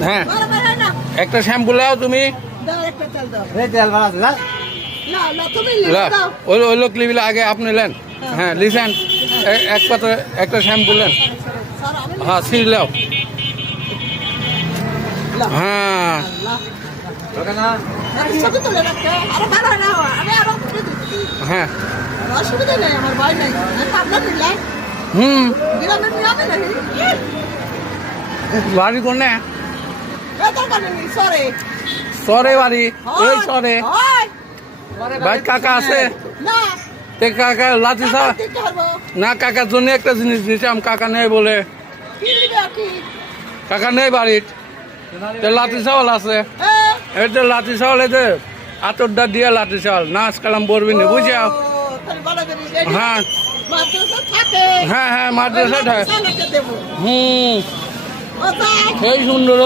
হ্যাঁ একটা শ্যাম্পু লাও তুমি ওই লোক লিবিলে আগে আপনি নেন হ্যাঁ লিসেন এক পাত্র একটা শ্যাম্পু নেন হ্যাঁ সির লাও হ্যাঁ হ্যাঁ বাড়ি কোনে সরে বাড়ি ওই সরে ভাই কাকা আছে কাকা লাঠি না কাকার জন্য একটা জিনিস দিয়েছিলাম কাকা নেই বলে কাকা নেই বাড়ির লাঠি চাওয়াল আছে এই যে লাঠি চাওয়াল এই যে আতরটা দিয়ে লাঠি চাওয়াল নাচ কালাম বলবি না বুঝাও হ্যাঁ হ্যাঁ হ্যাঁ মাদ্রাসা এই সুন্দর